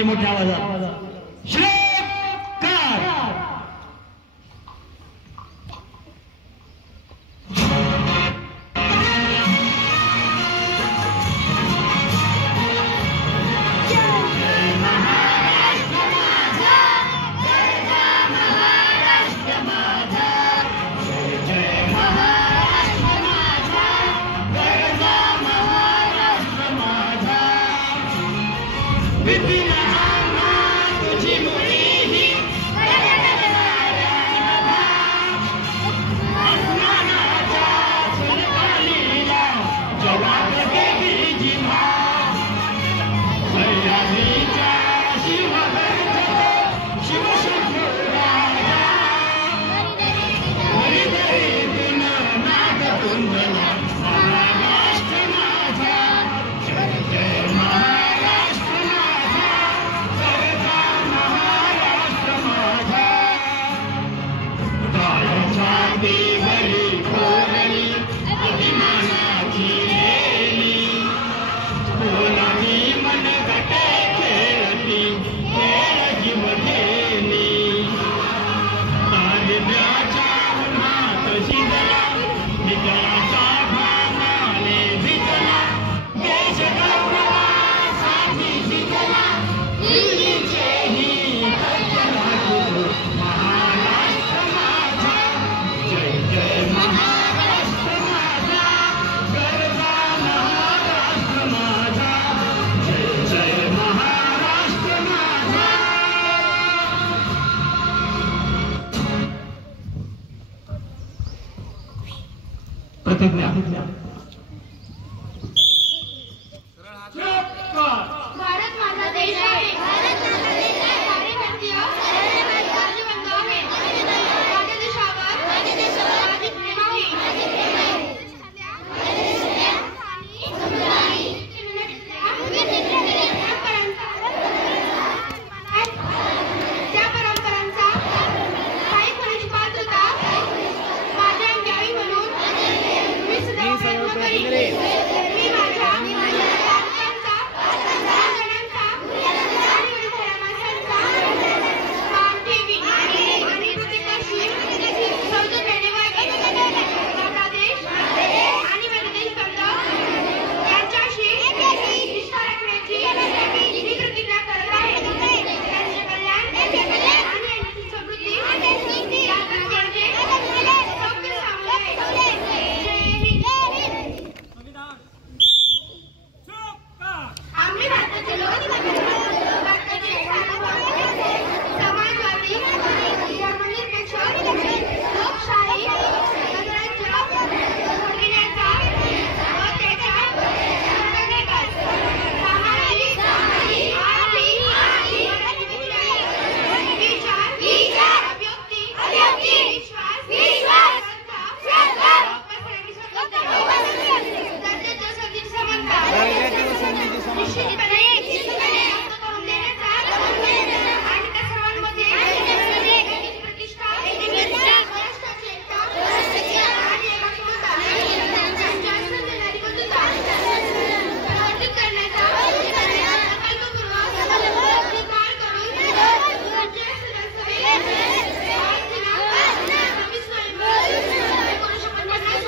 सर्वांनी मोठ्या आवाजात श्लोककार प्रतिज्ञा भारत माझा देश आहे. सारे भारतीय राज्यबंध आहे. माझ्या देशावर माझी प्रेम आहे. त्या परंपरांचा काही कोणाची पात्रता माझ्या अंगाई म्हणून मी सुद्धा प्रयत्न करीन. मी माझ्या पालकांचा, जनांचा आणि धर्मांचा मान ठेवीन आणि प्रत्येकाशी सौजन्याने वागेन. आपला देश आणि परदेश बंध यांच्याशी निष्ठा राखण्याची मी प्रतिज्ञा करत आहे. त्यांचे कल्याण आणि यांची समृद्धी यातच घडते. सौख्य सामुदायिक. जय हिंद. आम्ही भारताचे लोक भारताचे समाजवादी धर्मनिरपेक्ष लोकशाही गणराज्य घडविण्याचा व त्याच्या अंतर्गत सामाजिक आणि विचार अभिव्यक्ती विश्वास श्रद्धा दर्जाच्या संधी समानता निश्चितपणे प्राप्त करून देण्याचा आणि त्या सर्वांमध्ये नैतिक प्रतिष्ठा राष्ट्राची एकता आणि एकात्मता यांची आसन देणारी बंधुता प्रवर्धित करण्याचा संकल्पपूर्वक निर्धार करून राज्य विधानसभेत आज दिनांक 26 नोव्हेंबर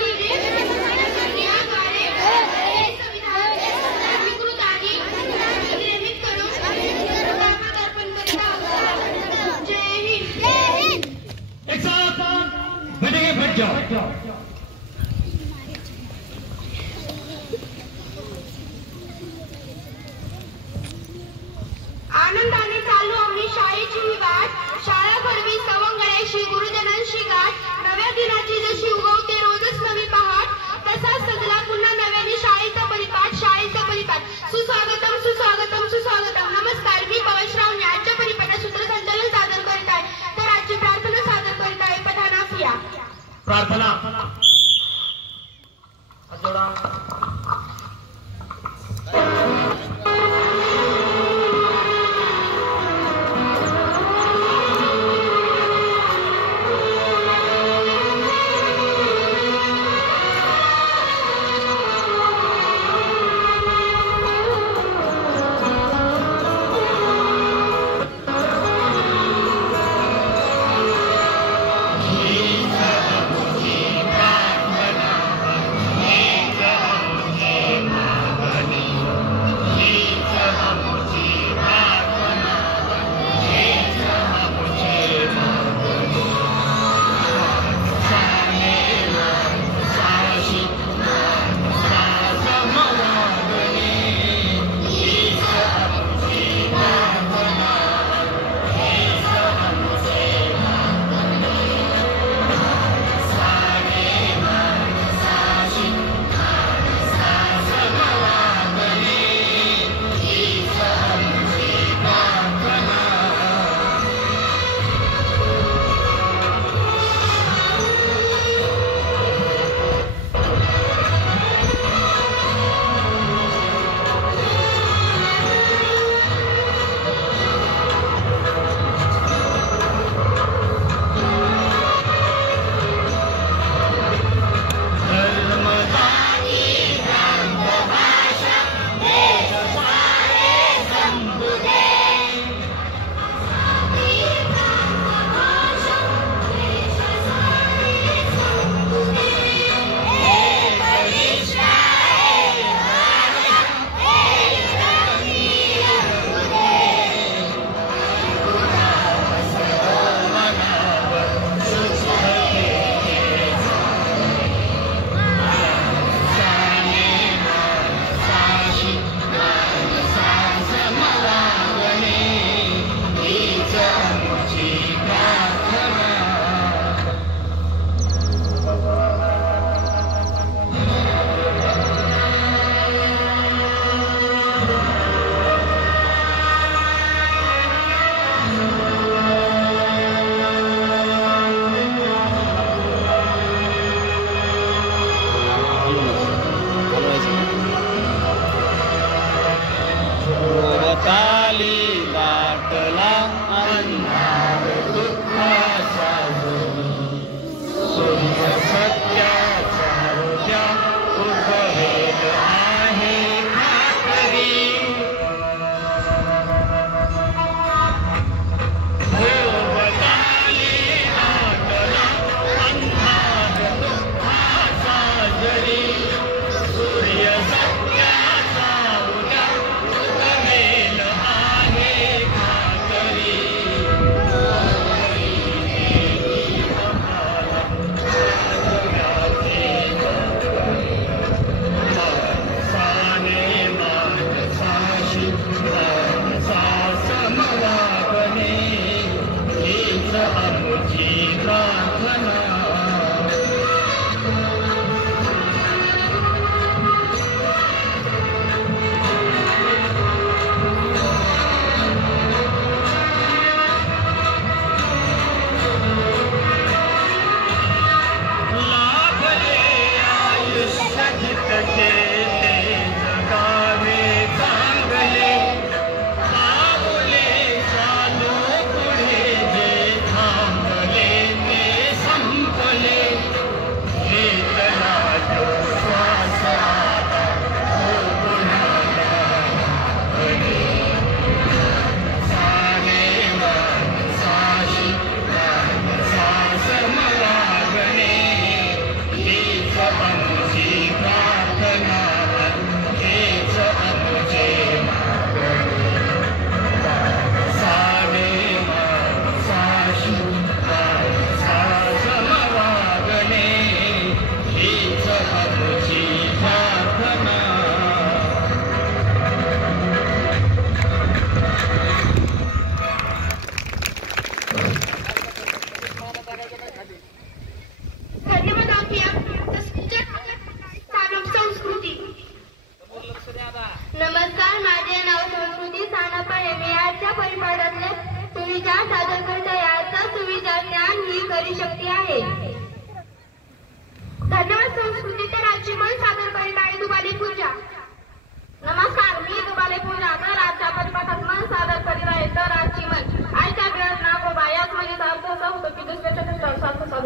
1950 रोजी याद्वारे संविधान स्वीकृत आणि निर्मित करून धर्मात अर्पण करीत आहोत. जय हिंद. एक साथ बैठेंगे, बैठ जाओ. आनंदाने चालू आम्ही शाळेची ही वाट. शाळा भरवी सवंगड्याशी गुरुजनांशी गाठ. नव्या दिनाची जशी उगवते रोजच नवी पहाट, तसाच सजला पुन्हा नव्याने शाळेचा परिपाठ. शाळेचा परिपाठ. सुस्वागतम सुस्वागतम सुस्वागतम. नमस्कार, मी पवनश्रावणी आजच्या परिपाठात सूत्रसंचालन सादर करीत आहे. तर आजची प्रार्थना सादर करीत आहे पठाण आफिया. प्रार्थना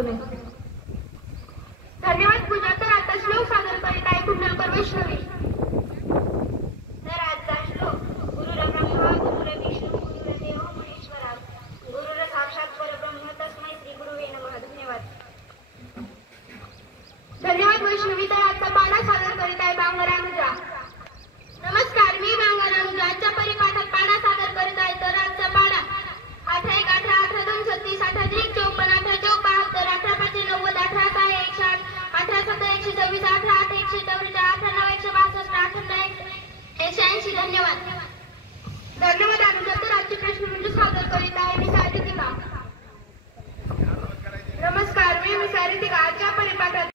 नये. धन्यवाद पूजा. तर आता श्लोक सादर करीत आहे कुंडलकर वैष्णवी. तर आजचा श्लोक गुरुर्ब्रह्मा गुरुर्विष्णू गुरुर्देव महेश्वरा गुरुर साक्षात परब्रह्म तस्मै श्री गुरुवे नमः. धन्यवाद. धन्यवाद वैष्णवी. तर आजचा पाढा सादर करीत आहे बांगरानुजा.